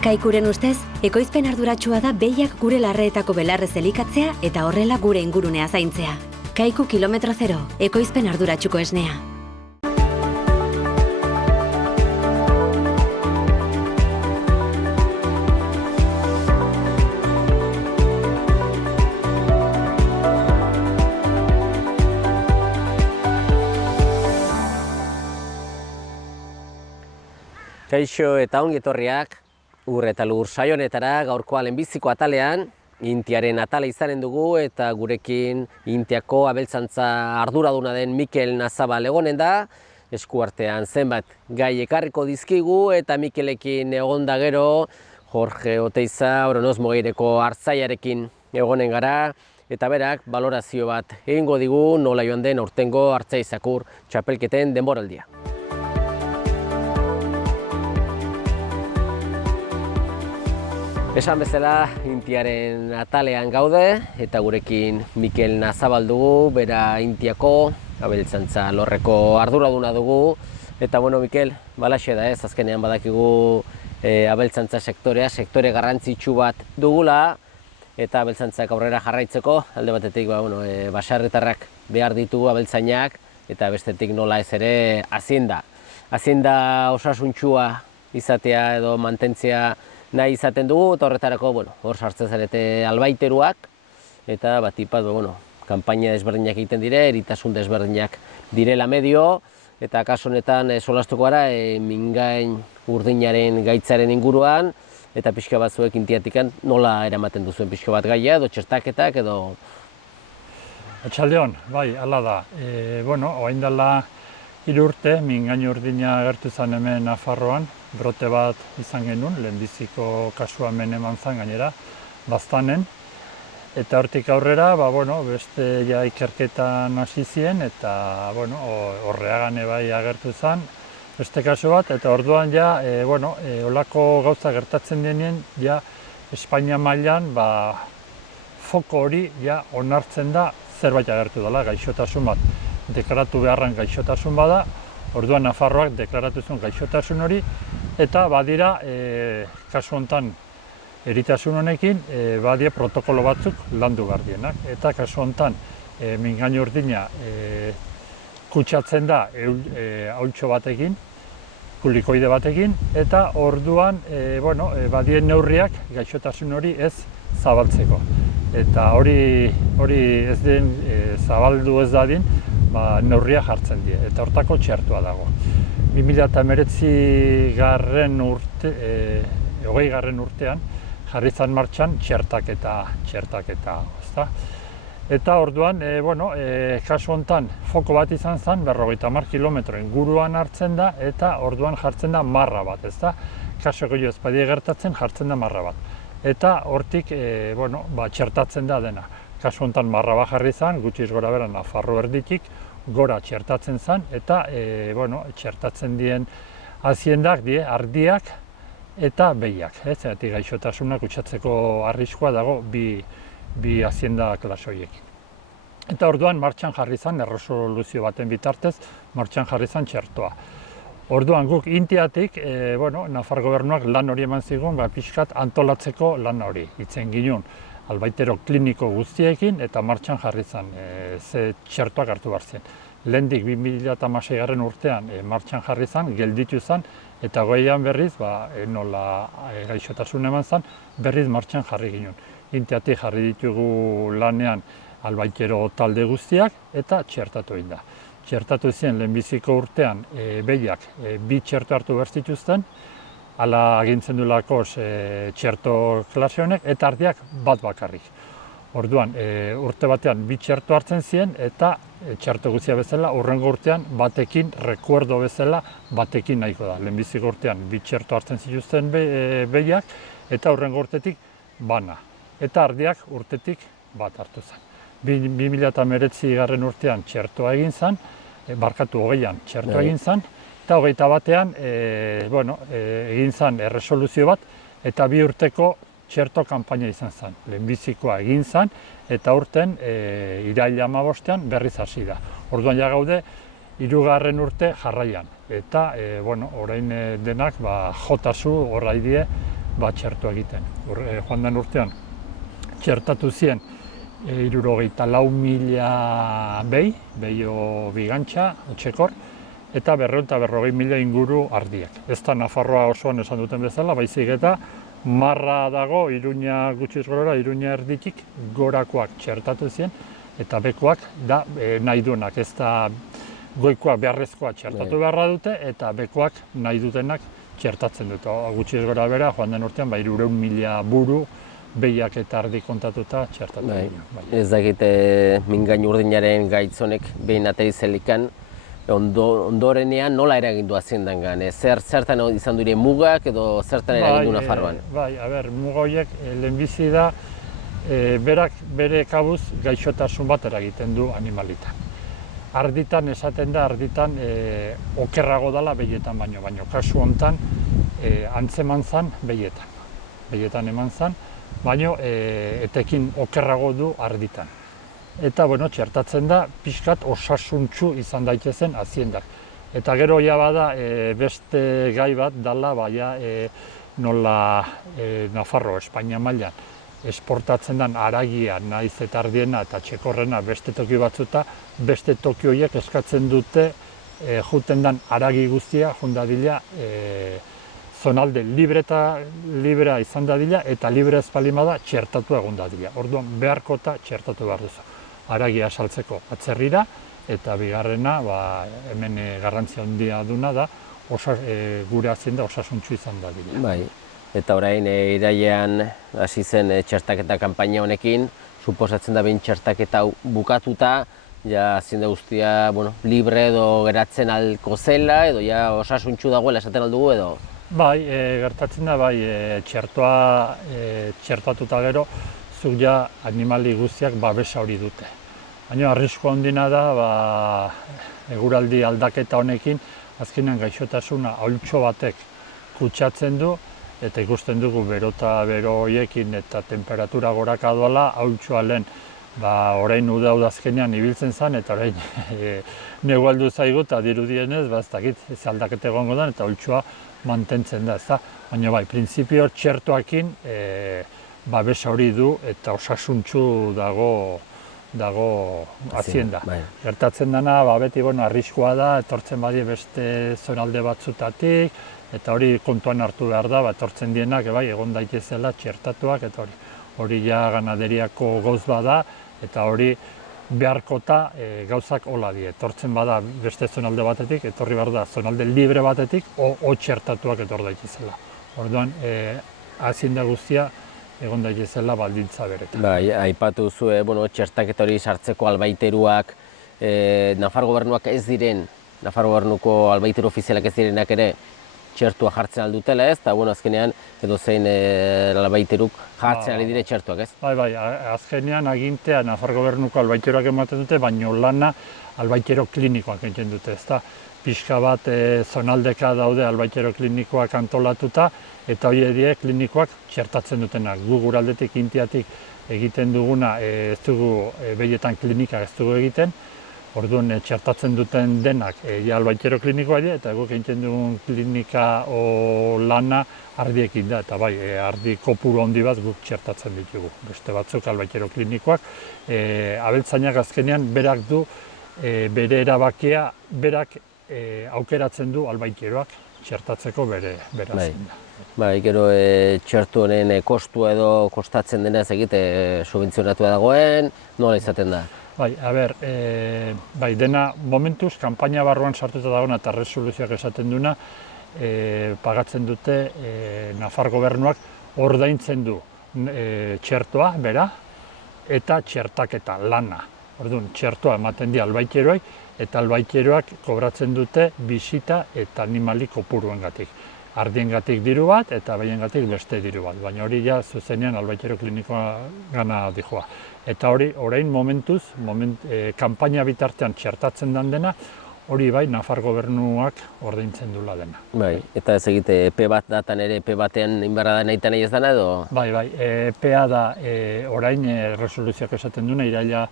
Kaikuren ustez, ekoizpen arduratsua da behiak gure larreetako belarrez elikatzea eta horrela gure ingurunea zaintzea. Kaiku kilometro zero, ekoizpen arduratsuko esnea. Kaixo eta ongi etorriak, ur eta lur saio honetara gaurkoa lehenbiziko atalean, Intiaren atala izanen dugu eta gurekin Intiako abeltzantza arduraduna den Mikel Nazabal egonen da, eskuartean zenbat gai ekarriko dizkigu eta Mikelekin egonda gero Jorge Oteiza Oronoz-Mogeireko hartzaiarekin egonen gara eta berak balorazio bat egingo digu nola joan den aurtengo Hartzai-Zakur txapelketen denboraldia. Esan bezala, Intiaren atalean gaude eta gurekin Mikel Nazabal dugu, bera Intiako abeltzantza lorreko arduraduna dugu. Eta bueno, Mikel, balaxe da ez, azkenean badakigu abeltzantza sektore garrantzitsu bat dugula eta abeltzantzak aurrera jarraitzeko, alde batetik baserritarrak behar ditu abeltzainak eta bestetik nola ez ere hazienda osasuntsua izatea edo mantentzea nahi izaten dugu, eta horretarako, hor sartzen zarete albaiteruak, eta batipat, kanpaina desberdinak egiten dire, eritasun desberdinak direla medio, eta kasu honetan solastuko gara mingain urdinaren gaitzaren inguruan, eta pixka batzuek Intiatikan nola eramaten duzuen pixka bat gaia, edo txertaketak, edo... Atxaldeon, bai, hala da. Orain dela 3 urte, mingain urdina agertu zen hemen Nafarroan, brote bat izan genuen, lehenbiziko kasua hemen eman zen gainera, baztanen. Eta hortik aurrera, beste ikerketan hasi ziren, eta Horreagan bai agertu zen, beste kasu bat, eta orduan olako gauza gertatzen denien, Espainia mailan foko hori onartzen da zerbait agertu dela, gaixotasun bat. Deklaratu beharran gaixotasun bada, orduan Nafarroak deklaratu zuen gaixotasun hori, eta badira, kasu honetan eritasun honekin, badira protokolo batzuk landu behar dienak. Eta kasu honetan, mingain urdina kutsatzen da aultxo batekin, kulikoide batekin, eta orduan badien neurriak gaixotasun hori ez zabaltzeko. Eta hori ez den zabaldu ez dadin, neurria jartzen die, eta hortako txertua dago. 2019 urtean jarri zen martxan txertaketa. Eta orduan, kasu honetan foko bat izan zen, 50 kilometro inguruan hartzen da, eta orduan jartzen da marra bat, ezta? Kasu gehiago ezpadie gertatzen jartzen da marra bat. Eta hortik, txertatzen da dena. Kasu honetan marra bat jarri zen, gutxiz gora bera Nafarro erditik, gora txertatzen zen, eta txertatzen dien haziendak die ardiak eta behiak. Zeratik gaixotasunak kutsatzeko arriskua dago bi hazienda klase horiekin. Eta orduan martxan jarri zen, erresoluzio baten bitartez, martxan jarri zen txertoa. Orduan guk Intiatik, Nafar gobernuak lan hori eman zigun, pixkat antolatzeko lan hori. Itzen ginen albaitero kliniko guztiekin eta martxan jarri zen, ze txertoak hartu behar zen. Lehendik 2016 urtean martxan jarri zen, gelditu zen, eta goian berriz, nola gaixotasun eman zen, berriz martxan jarri ginen. Intiatik jarri ditugu lanean albaitero talde guztiak eta txertatu egin da. Txertatu ziren lehenbiziko urtean behiak 2 txerto hartu behar zituzten, hala agintzen duelako txerto klase honek, eta ardiak bat bakarrik. Orduan, urte batean 2 txerto hartzen ziren, eta txerto guztia bezala, hurrengo urtean batekin, rekuerdo bezala, batekin nahiko da. Lehenbiziko urtean 2 txerto hartzen zituzten behiak, eta hurrengo urtetik bana. Eta ardiak urtetik bat hartu zen. 2019 urtean txertoa egin zen, 2020an txertoa egin zen, eta 2021an egin zen erresoluzio bat, eta 2 urteko txerto kanpaina izan zen. Lehenbizikoa egin zen, eta urten iraila 15ean berriz hasi da. Orduan ja gaude 3. urte jarraian. Eta orain denak jotazu horra die txertua egiten. Joan den urtean, txertatu ziren 64.000 behi bigantxa, otxekor, eta 240.000 inguru ardiak. Ez da Nafarroa osoan esan duten bezala, baizik eta marra dago, Iruña gutxiz gorora, Iruña erditik gorakoak txertatu ziren, eta bekoak da nahi duenak, ez da goikoak beharrezkoa txertatu beharra dute, eta bekoak nahi dutenak txertatzen dute. Gutxiz gora bera, joan den urtean, 300.000 buru behiak eta ardi kontatuta txertatu. Ez dakit mingain urdinaren gaitzonek behin ateri zelikan, ondorenean nola eragindua zendangan? Zertan izan dure mugak edo zertan eragindu Nafarroan? Bai, muga horiek lehenbizi da, berak bere kabuz gaixotasun bat eragiten du animalitan. Arditan esaten da, okerrago dela behietan baino, kasu honetan antzeman zan behietan eman zan, baino etekin okerrago du arditan. Eta txertatzen da, pixkat osasuntsu izan daitezen aziendak. Eta gero ja bada beste gai bat dala, nola Nafarro, Espainia mailan, esportatzen den haragia, naiz eta ardiena eta txekorrena beste toki batzuta, beste toki horiek eskatzen dute juten den haragi guztia, jundadila, zonalde librea izan dadila eta libre ez baldin bada txertatu egon dadila. Orduan beharkota txertatu behar duzu. Haragia saltzeko atzerrira eta bigarrena hemen garrantzia handia duna da gure azienda osasuntsu izan dadila. Bai. Eta orain irailean hasi zen txertaketa kanpaina honekin, suposatzen da behin txertaketa bukatuta, ja azienda guztia libre edo geratzen alko zela edo ja osasuntsu dagoela esaten aldugu edo? Bai, gertatzen da, txertoa txertatuta gero, zuk ja animali guztiak babesa hori dute. Baina arrisku handina da, eguraldi aldaketa honekin, azkenean gaixotasuna aultxo batek kutsatzen du, eta ikusten dugu berota bero horiekin eta temperatura goraka doala, aultxoa lehen orain udazkenean ibiltzen zen, eta orain negu aldu zaigu eta dirudienez, ez dakit, ez aldaketa egongo da, eta aultxoa mantentzen da, ezta? Baina printzipio txertoakin babesa hori du eta osasuntsu dago azienda. Gertatzen dena, beti arriskua da, etortzen badie beste zonalde batzutatik, eta hori kontuan hartu behar da, etortzen dienak, egon daitezela txertatuak, eta hori ja ganaderiako gauz bada, eta hori beharkota gauzak hola die. Etortzen bada beste zonalde batetik, etorri behar da zonalde libre batetik, txertatuak etor daitezela. Orduan, azienda guztia egon daitezela baldintza beretan. Bai, aipatu duzu, txertaketa hori sartzeko albaiteruak, Nafar gobernuak ez diren, Nafar gobernuko albaiteru ofizialak ez direnak ere, txertua jartzen aldutela ez, eta azkenean edozein albaiteruk jartzen ari dire txertuak ez? Bai, azkenean agintea Nafar gobernuko albaiteroak ematen dute, baino lana albaitero klinikoak egiten dute, ezta? Pixka bat zonaldeka daude albaitero klinikoak antolatuta, eta hori klinikoak txertatzen dutenak. Gu guraldetik intiatik egiten duguna ez dugu behietan klinika ez dugu egiten, orduan txertatzen duten denak albaitero klinikoa dira, eta guk egiten dugun klinika lana ardiekin da, eta ardi kopuru handi bat guk txertatzen ditugu. Beste batzuk albaitero klinikoak, abeltzainak azkenean berak du bere erabakia, berak aukeratzen du albaiteroak txertatzeko bere azienda. Gero txertu honen kostua edo kostatzen dena ez egite subentzionatua dagoen, nola izaten da? Dena momentuz, kanpaina barruan sartuta dagoena eta resoluzioak esaten duna, pagatzen dute Nafar gobernuak ordaintzen du txertoa, bera, eta txertaketa, lana. Orduan, txertoa ematen di albaiteroak, eta albaiteroak kobratzen dute bisita eta animali kopuruengatik. Ardiengatik diru bat eta behiengatik beste diru bat, baina hori ja zuzenean albaitero klinikoa gana dijoa. Eta hori, orain momentuz, kanpaina bitartean txertatzen den dena, hori Nafar gobernuak ordaintzen dula dena. Eta ez egite epe bat datan ere, epe batean inbarra da nahi ez dena edo? Epea da orain resoluzioak esaten duna, iraila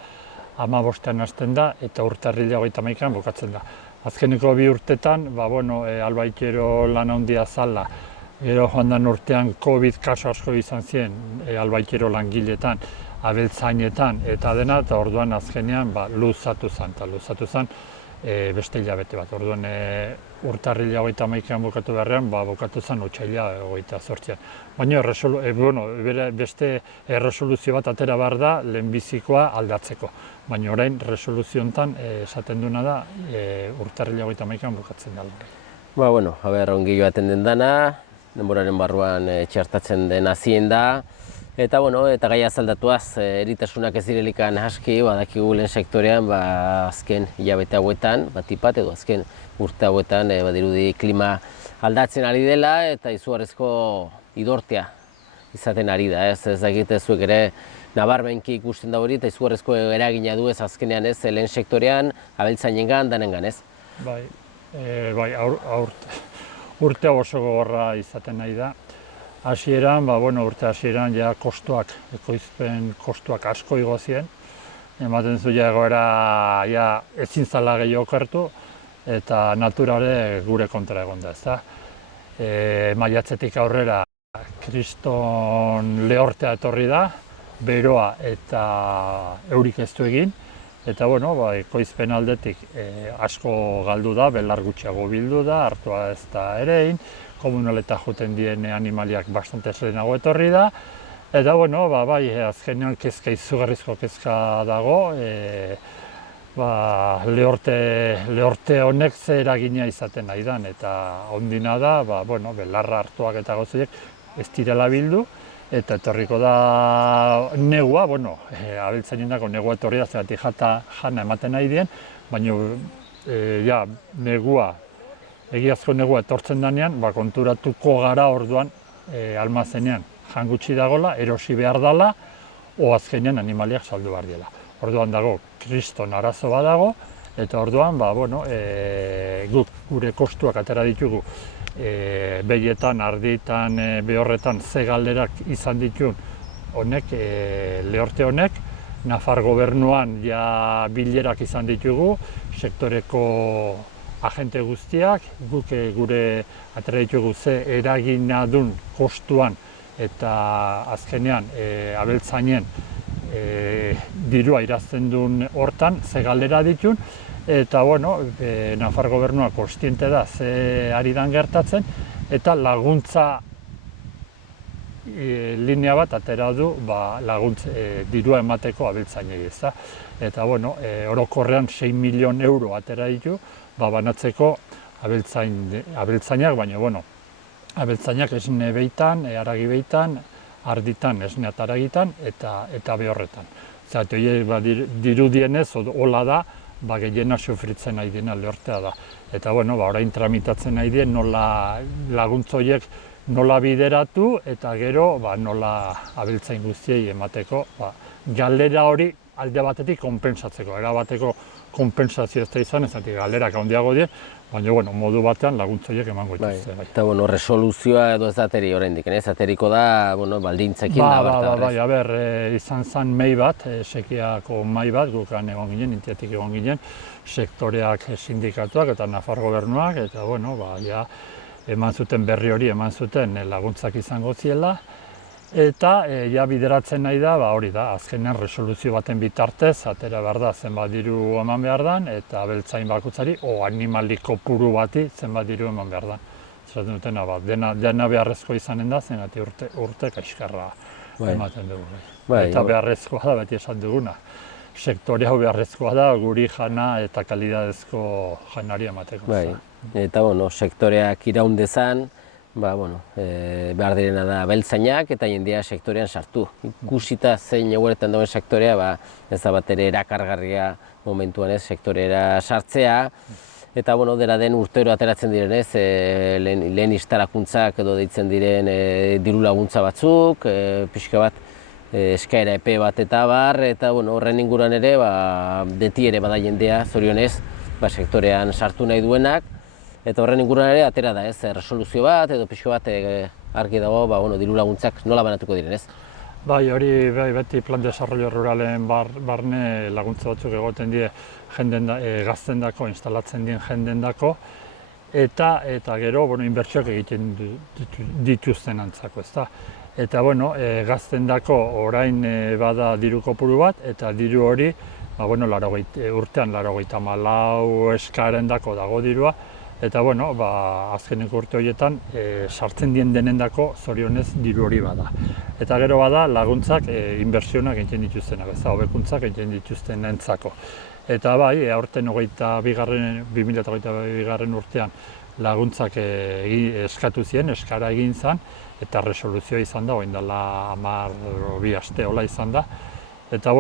15ean hasten da eta urtarrila 31ean bukatzen da. Azkeneko 2 urtetan, albaitero lan handia zala, Gero joan den urtean COVID kasu asko izan ziren albaitero langiletan, abeltzainetan eta dena, eta orduan azkenean luzatu zen beste hilabete bat. Orduan urtarrila 31an bukatu beharrean, bukatu zen otsaila 28an. Baina beste erresoluzio bat atera behar da lehenbizikoa aldatzeko. Baina orain resoluzio honetan esaten duena da urtarrila 31an bukatzen dela. Ongi joaten den dana, denboraren barruan txertatzen den hazien da. Eta gai azaldatuaz, eritasunak ez direlikan aski, badakigu lehen sektorean, azken hilabete hauetan, batipat edo azken urte hauetan, badirudi klima aldatzen ari dela eta izugarrizko idortea izaten ari da. Ez dakite zuek ere nabarmenki ikusten da hori eta izugarrizko eragina du ez azkenean ez lehen sektorean, abeltzainengan, danengan ez? Urte oso gogorra izaten nahi da. Hasieran, urte hasieran kostuak, ekoizpen kostuak asko igo ziren. Ematen zu egoera ezin zela gehiago okertu eta naturare gure kontra egon da, ezta. Maiatzetik aurrera kriston lehortea etorri da, beroa eta eurik ez du egin. Eta ekoizpen aldetik asko galdu da, belar gutxiago bildu da, hartua ez da ere egin, komunaleta joten dien animaliak bastante lehenago etorri da. Eta azkenean izugarrizko kezka dago, lehorte honek ze eragina izaten nahi dan, eta ondina da, belarra hartuak eta gauziek ez direla bildu, eta etorriko da negua, abeltzainendako negua etorri da, zeratik jana ematen nahi dien, baina negua, egiazko negua etortzen denean, konturatuko gara orduan almazenean jan gutxi dagoela, erosi behar dela, o azkenean animaliak saldu behar dela. Orduan dago, kriston arazo bat dago, eta orduan, guk gure kostuak atera ditugu, behietan, arditan, behorretan, ze galderak izan ditun honek, lehorte honek, Nafar gobernuan bilerak izan ditugu, sektoreko agente guztiak, guk gure atera ditugu ze eragina dun kostuan eta azkenean abeltzainen dirua irazten duen hortan, ze galdera ditun, eta Nafar gobernua kontziente da ze ari dan gertatzen, eta laguntza linea bat atera du dirua emateko abeltzainei, ezta. Eta orokorrean 6 milion euro atera ditu, banatzeko abeltzainak, baina abeltzainak esne behitan, haragi behitan, arditan, esne ataragitan eta behorretan. Dirudienez, hola da, gehiena sufritzen nahi dena lehortea da. Eta orain tramitatzen nahi dien nola laguntzoiek nola bideratu eta gero nola abeltzain guztiei emateko galdera hori alde batetik konpensatzeko. Era bateko konpensazio ez da izan, ezatik galderak handiago dien, baina modu batean laguntzoiek emango dituzte. Eta resoluzioa edo ez dateri oraindik, ez ateriko da baldintzekin nabarta. Izan zen mei bat, sekiako mai bat, gukan egon ginen, intiatik egon ginen, sektoreak sindikatuak eta Nafar gobernuak, eta eman zuten berri hori, eman zuten laguntzak izango ziela, eta bideratzen nahi da, hori da, azkenean resoluzio baten bitartez, atera behar da zenbat diru eman behar dan, eta abeltzain bakutzari, animali kopuru bati zenbat diru eman behar dan. Zaten dutena, dena beharrezko izanen da, zenati urte kaiskarra ematen dugu. Eta beharrezkoa da, beti esan duguna. Sektore hau beharrezkoa da, guri jana eta kalidadezko janari emateko. Eta sektoreak iraun dezan, behar direna da abeltzainak eta jendea sektorean sartu. Ikusita zein egueretan dauen sektorea, ez da bat ere erakargarria momentuan ez sektorera sartzea. Eta dela den urtero ateratzen direnez, lehen instalakuntzak edo deitzen diren diru laguntza batzuk, pixka bat eskaera epe bat eta bar, eta horren inguruan ere, beti ere bada jendea, zorionez, sektorean sartu nahi duenak, eta horren inguruan ere atera da, resoluzio bat edo pixko bat argi dago, diru laguntzak nola banatuko direnez. Hori beti plan desarrollo ruralen barne laguntza batzuk egoten die gazten dako, instalatzen dien jenden dako, eta gero inbertsioak egiten dituzten antzako, ezta. Eta gaztendako orain bada diru kopuru bat, eta diru hori urtean 94 eskarendako dago dirua, eta azkeneko urte horietan sartzen dien denendako zorionez diru hori bada. Eta gero bada laguntzak inbertsioak egiten dituztenak, ez da, hobekuntzak egiten dituzten entzako. Eta bai, aurten 2022 urtean laguntzak eskatu ziren, eskara egin zen, eta resoluzioa izan da, orain dela 12 aste hola izan da. Eta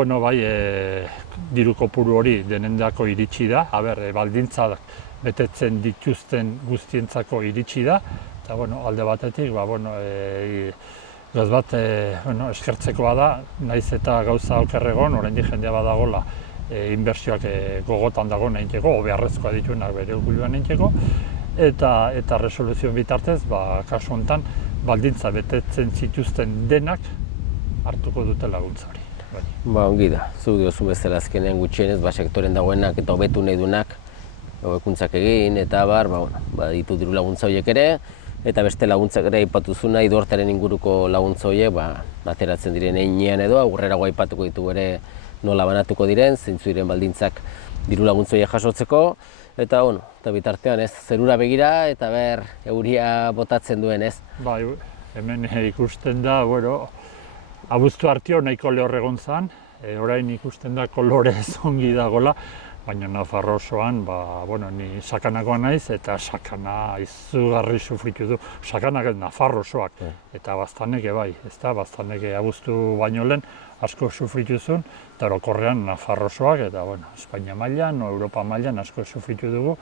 diru kopuru hori denendako iritsi da, baldintzak betetzen dituzten guztientzako iritsi da, eta alde batetik, eskertzekoa da, naiz eta gauza okerregon, oraindik jendea badagola inbertsioak gogotan dago nahinteko, beharrezkoa dituenak bere ukuluan nahinteko, eta resoluzioen bitartez, kasu honetan, baldintza betetzen zituzten denak hartuko dute laguntza hori. Ongi da, zu diozu bezala azkenean gutxienez, sektoren dagoenak eta hobetu nahi duenak, hobekuntzak egin, eta ditu diru laguntza horiek ere, eta beste laguntzak ere aipatuzuna, idortaren inguruko laguntza horiek, ateratzen diren heinean edo, aurrerago aipatuko ditu ere nola banatuko diren, zeintzu diren baldintzak diru laguntza horiek jasotzeko, eta bitartean ez, zerura begira, eta euria botatzen duen ez. Hemen ikusten da, abuztu artio nahiko lehor egon zen, orain ikusten da kolorez ongi dagola, baina Nafarro osoan, ni sakanakoa naiz, eta sakana izugarri sufritu du. Sakanak ez Nafarro osoak, eta Baztanek bai, ezta, Baztanek abuztu baino lehen asko sufritu zuen, eta orokorrean Nafarro osoak, eta Espainia mailan, Europa mailan asko sufritu dugu.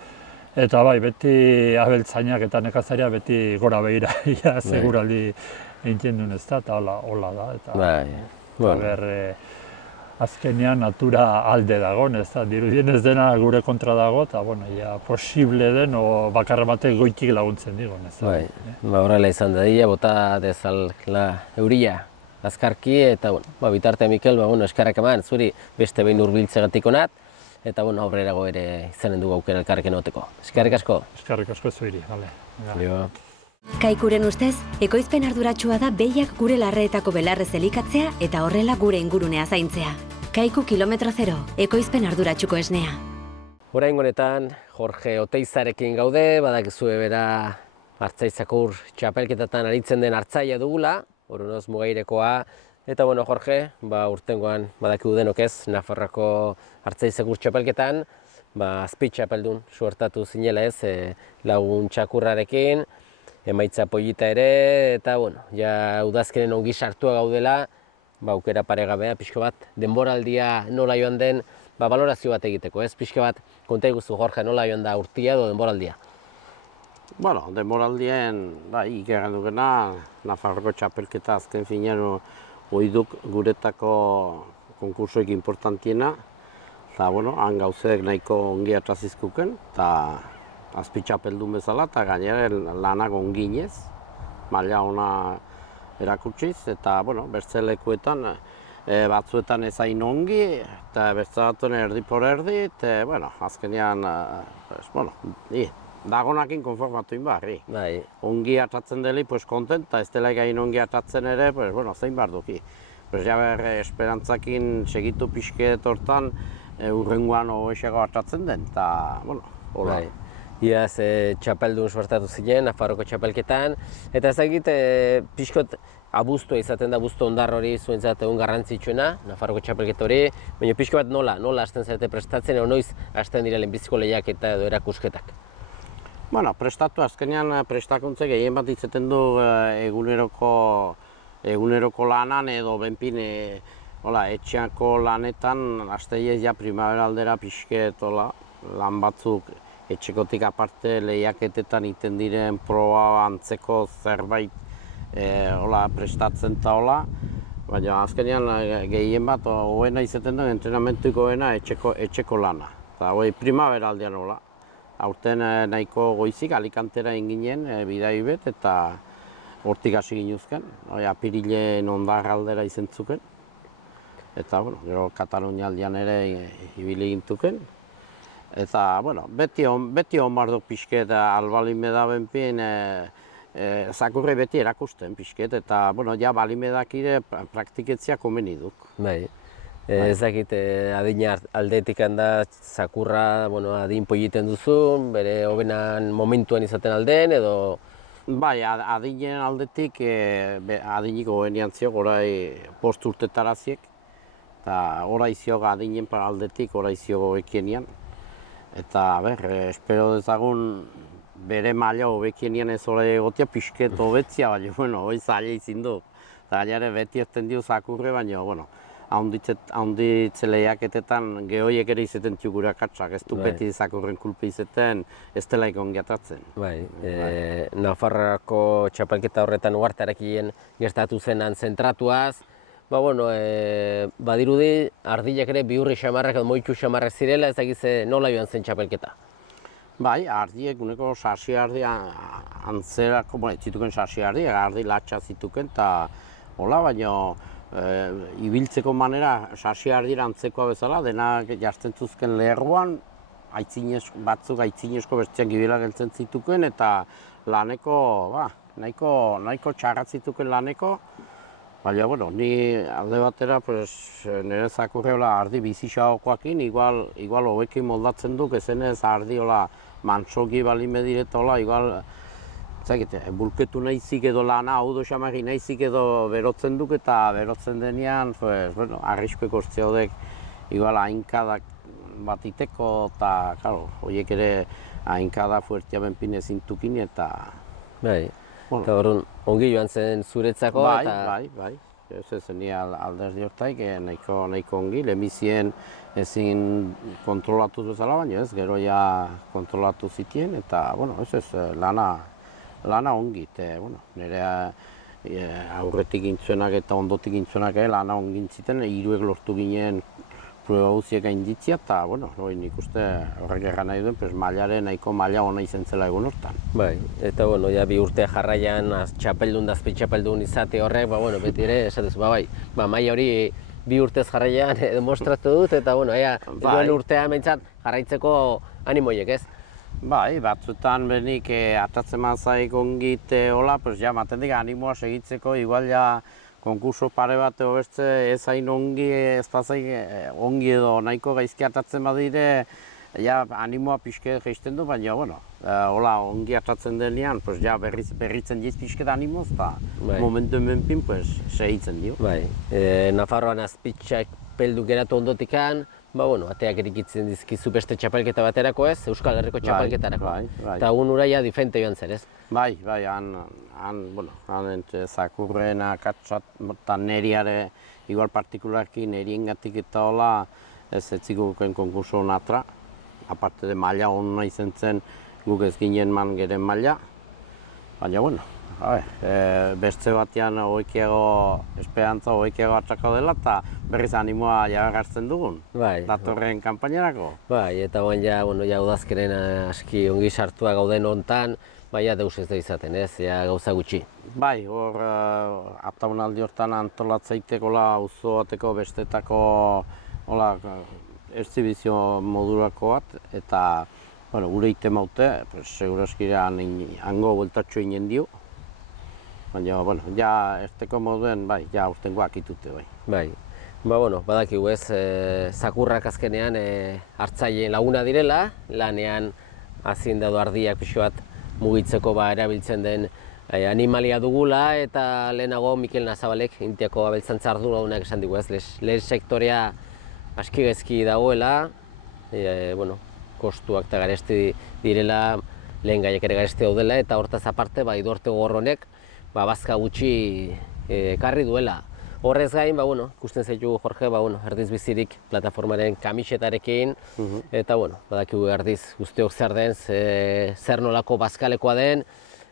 Eta beti abeltzainak eta nekazaria beti gora behira, seguraldi egiten duen ezta, eta hola da. Azkenean natura alde dago, dirudien ez dena gure kontra dago, eta posible den, bakarra batek goitik laguntzen digon. Horrela izan da dira, bota dezala euria azkarki, eta bitarte Mikel, eskerrak eman, zuri beste behin hurbiltzegatik onat, eta aurrerago ere izanen dugu aukera elkarrekin egoteko. Eskerrik asko. Eskerrik asko zuri, bale. Kaikuren ustez, ekoizpen arduratsua da behiak gure larreetako belarrez elikatzea eta horrela gure ingurunea zaintzea. Kaiku kilometro zero, ekoizpen arduratsuko esnea. Oraingo honetan, Jorge Oteizarekin gaude, badakizue bera Artzaizakur txapelketatan aritzen den hartzaia dugula, Oronoz Mugairekoa, eta Jorge, urtengoan badakigu denok ez, Nafarroako Artzaizakur txapelketan, azpi txapeldun suertatu zinela ez, lagun txakurrarekin, emaitza polita ere, eta udazkenen ongi sartua gaudela, aukera paregabea, pixka bat, denboraldia nola joan den, balorazio bat egiteko, ez? Pixka bat, konta iguzu, Jorge, nola joan da urtia edo denboraldia? Denboraldien, ikerren dugena, Nafarroko txapelketa azken finean oiduk guretako konkursoik importantiena, eta, han gauzek nahiko ongi atrazizkuken, eta azpi txapeldun bezala, eta gainera lanak onginez, maila ona erakutsiz, eta, bertze lekuetan, batzuetan ezain ongi, eta bertze batzuen erdi por erdi, eta, azkenean, dagonakin konformatuin barri. Ongi atratzen deli, kontent, eta ez dela gain ongi atratzen ere, zein behar duki. Esperantzakin segitu pixket hortan, urrengoan hobesago atratzen den, eta, hola. Iaz txapeldun suertatu ziren, Nafarroko txapelketan, eta ez dakit pixkot abuztua izaten da, abuztu ondar hori zuentzat egun garrantzitsuena, Nafarroko txapelketa hori, baina pixko bat nola hasten zarete prestatzen, edo noiz hasten dira lehenbiziko lehiaketa edo erakusketak? Prestatu azkenean prestakuntze gehien bat izaten du eguneroko lanan edo benpin etxeako lanetan, hasteiez primavera aldera pixket lan batzuk etxekotik aparte lehiaketetan iten diren proba antzeko zerbait prestatzen eta baina azkenean gehien bat hoena izaten den entrenamentuko hoena etxeko lana. Eta primavera aldean aurten nahiko goizik Alicantera inginen bidai bet eta hortik hasi ginuzken, apirilen ondar aldera izentzuken. Eta gero Katalunia aldean ere ibili gintuken. Eta, bueno, beti on barduk pixket albalime benpien, zakurre beti erakusten pixket, eta, bueno, ja balimedakire praktiketzia komeni duk. Bai. Ez dakit adina aldetik da zakurra, bueno, adin politen duzun, bere hobenan momentuan izaten alden, edo... Bai, adinen aldetik, adinik hobenian ziok, orai post urtetaraziek, eta orai ziok adinen aldetik, orai ziok hobekienian. Eta, espero dezagun bere maila hobekienian ez orai egotia pixket hobetzia, baina, bueno, hori zaila izin du. Eta gainare beti ezten dio zakurre, baina, bueno, haunditzeleiaketetan gehoiek ere izaten txugura katsak, ez du beti zakurren kulpe izaten ez dela ongi atratzen. Bai, Nafarroako txapelketa horretan uhartarekien gertatu zenan zentratuaz, ba, bueno, badirudi ardilak ere bihurri xamarrak edo moitu xamarrak zirela, ez dakiz nola joan zen txapelketa? Bai, ardiek uneko sasi ardi antzerako, ez zituken sasi ardi, ardi latxa zituken, eta hola, baina ibiltzeko manera sasi ardira antzekoa bezala, denak jazten zuzken leherruan, batzuk aitzinesko bestiak gibela geltzen zituken, eta laneko, nahiko txarrat zituken laneko, baina, bueno, ni alde batera, nire zakurreola ardi bizixagokoakin, igual hobekin moldatzen duk, ezenez ardi mantsoki balime diretola, igual, bulketu nahizik edo lana, hau xamari nahizik edo berotzen duk, eta berotzen denean, arrisko ekortzea hodek, igual hainkadak bat iteko, eta, karo, horiek ere hainkada fuertia benpine zintukin, eta... Bai, eta horren ongi joan zen zuretzako, eta... Bai, ez ni alderdi hortaik, nahiko ongi, lehenbizien ezin kontrolatu bezala, baina ez, gero ja kontrolatu zitien, eta, bueno, ez, lana ongi, nire aurretik gintzuenak eta ondotik gintzuenak lana ongi gintziten, hiruek lortu ginen prueba guziek gainditzia, eta, bueno, nik uste horrek egan nahi duen, mailaren nahiko maila ona izan zela egun hortan. Bai, eta, bueno, ja bi urte jarraian txapeldun, azpitxapeldun izate horrek, ba, bueno, beti ere, esatezu, maila hori bi urtez jarraian demostratu dut, eta, bueno, duen urtean behintzat jarraitzeko animoiek, ez? Bai, batzutan benik atatzen mazaik ongit hola, ja, matendik animoa segitzeko, igual ja konkurso pare bat hobertze ez hain ongi, ez pazaik ongi edo nahiko gaizki atatzen badire, ja, animoa pixke geisten du, baina, bueno, hola, ongi atatzen denean, ja, berritzen diz pixket animoz, eta momentuen benpin, segitzen dio. Bai, Nafarroan azpitxapeldu geratu ondotikan, ba, bueno, ateak erikitzen dizkizu beste txapelketa baterako ez, Euskal Herriko txapelketarako. Eta un uraia diferente joan zer, ez? Bai, han zakurren akatzat, eta neriare, igual partikularki neriengatik eta hola, ez etzikuken konkurso honatra, aparte de maila hona izan zen, guk ez ginen man geren maila, baina, bueno, beste batean esperantza hoekiago atzako dela, eta berriz animoa jagartzen dugun, datorren kanpainerako. Bai, eta ja udazkenen aski ongi sartua gauden hontan, ja deus ez da izaten, ez, gauza gutxi. Bai, hor ataunaldi hortan antolatzeiteko auzo bateko bestetako erzibizio modurako bat, eta gure ite maute, seguraskira hango bueltatxo inen dio. Baina, ja, erteko moduen, ja, urtengoak itute, bai. Bai, badakigu ez, zakurrak azkenean hartzaileen laguna direla, lanean hazin dadu ardiak pixo bat mugitzeko erabiltzen den animalia dugula, eta lehenago Mikel Nazabalek, Intiako abeltzantza arduradunak esan digu ez, lehen sektorea aski gaizki dagoela, kostuak eta garesti direla, lehen gaiak ere garesti daudela, eta hortaz aparte, idorte gogorronek, bazka gutxi ekarri duela. Horrez gain, ikusten zaitu Jorge, erdiz bizirik plataformaren kamisetarekin, eta badakigu erdiz guztiok zer den, zer nolako bazkalekoa den,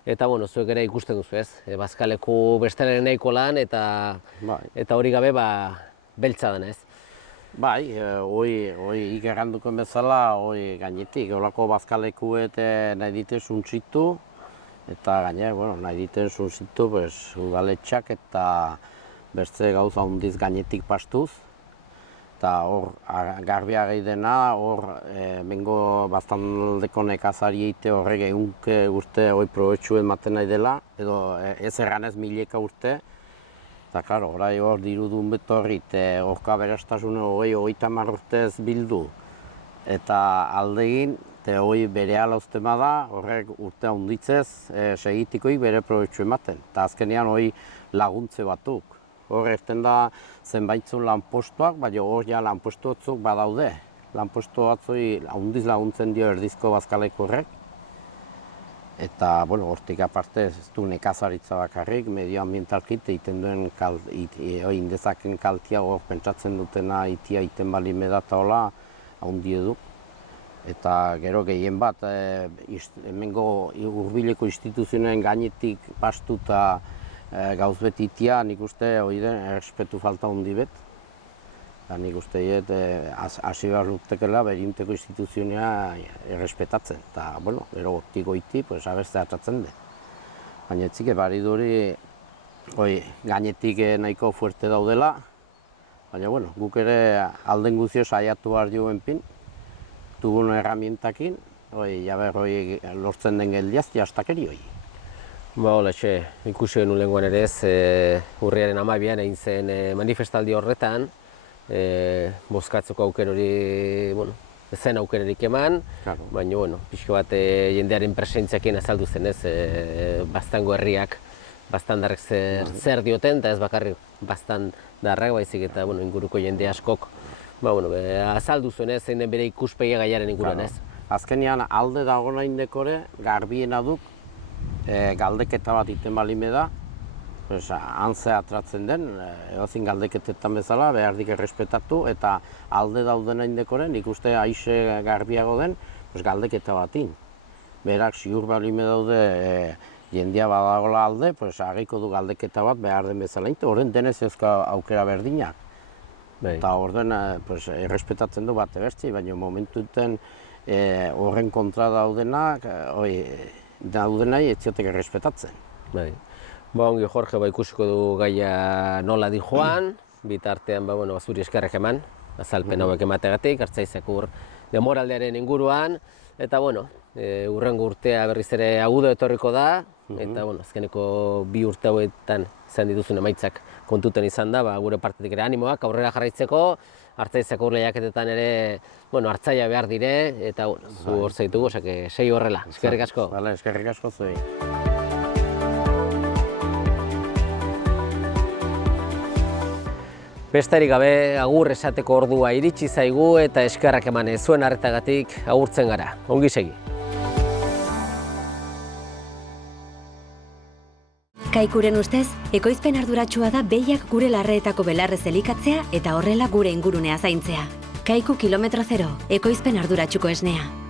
eta zuek ere ikusten duzu ez, bazkaleku bestelaren nahiko lan, eta hori gabe beltza dena ez. Bai, hori ikerranduken bezala, hori gainetik, holako bazkalekuet nahi dite suntzitu, eta gainera, nahi diten zuntzitu, udaletxak eta beste gauza handiz gainetik pastuz. eta hor garbia gehi dena, hor bengo bastandeko nekazari eite horrek egunke urte hoi probetxu ematen nahi dela, edo ez erganez mileka urte. Eta, klaro, orai hor dirudun betorrit, horka beraztasune hogeita hamar urtez bildu, eta aldegin, eta hoi bere ala ustema da, horrek urte handitzez segitikoik bere probetxu ematen. Eta azkenean hoi laguntze batuk. Hor erten da zenbaitzu lanpostuak, baina hor ja lanpostu batzuk badaude. Lanpostu batzui handiz laguntzen dio erdizko bazkaleko horrek. Eta, bueno, hortik aparte ez du nekazaritza bakarrik, medioambientalki egiten duen indezaken kaltia hor pentsatzen dutena itia iten balime da eta hola handi edu. Eta gero gehien bat, hemengo hurbileko instituzioen gainetik pastuta gauz betitia, nik uste hori den errespetu falta handi bet. Nik uste hasi behar lutekela berinteko instituzioa errespetatzen. Eta, bueno, gero hortik goiti, abeste atatzen de. Baina etzik, bari duri gainetik nahiko fuerte daudela. Baina, bueno, guk ere alden guzio saiatu behar joen pin. Dugun erramientakin, lortzen den geldiazti hastakeri hoi. Ba, hola, ikusi genuen lehenguan ere ez, urriaren 12an egin zen manifestaldi horretan, bozkatzeko auker hori, bueno, ez zen aukererik eman, baina, bueno, pixko bat jendearen presentziakin azaldu zen ez, Baztango herriak, baztandarrek zer dioten, eta ez bakarrik baztandarrak baizik eta, bueno, inguruko jende askok, azaldu zuen ez, zein den bere ikuspegia gaiaren inguruan ez. Azkenean alde dago nahin dekore, garbiena duk, galdeketa bat iten balime da, hantzea atratzen den, edozin galdeketetan bezala, behardik errespetatu, eta alde dauden nahin dekore, nik uste aixe garbiago den, galdeketa batin. Berak sigur balime daude jendia badagola alde, agiko du galdeketa bat behar den bezala, horren denez ezko aukera berdinak. Eta horren errespetatzen du bat ebertzi, baina momentuten horren kontra daudenak, daudenai ez ziotek errespetatzen. Ba, ongi Jorge, ikusiko du gaia nola di joan, bitartean zuri eskerrak eman, azalpen hauek emategatik, hartzaizek demoraldearen inguruan, eta urrengo urtea berriz ere agudo etorriko da, eta azkeneko 2 urte hauetan izan dituzun emaitzak kontuten izan da, gure partetik ere animoak aurrera jarraitzeko, hartzaizeko lehiaketetan ere hartzaia behar dire, eta zu hor zaitugu, segi horrela, eskerrik asko. Eskerrik asko zuei. Besterik gabe, agur esateko ordua iritsi zaigu eta eskerrak eman zuen arretagatik agurtzen gara. Ongi segi. Kaikuren ustez, ekoizpen arduratsua da behiak gure larreetako belarrez elikatzea eta horrela gure ingurunea zaintzea. Kaiku kilometro zero, ekoizpen arduratsuko esnea.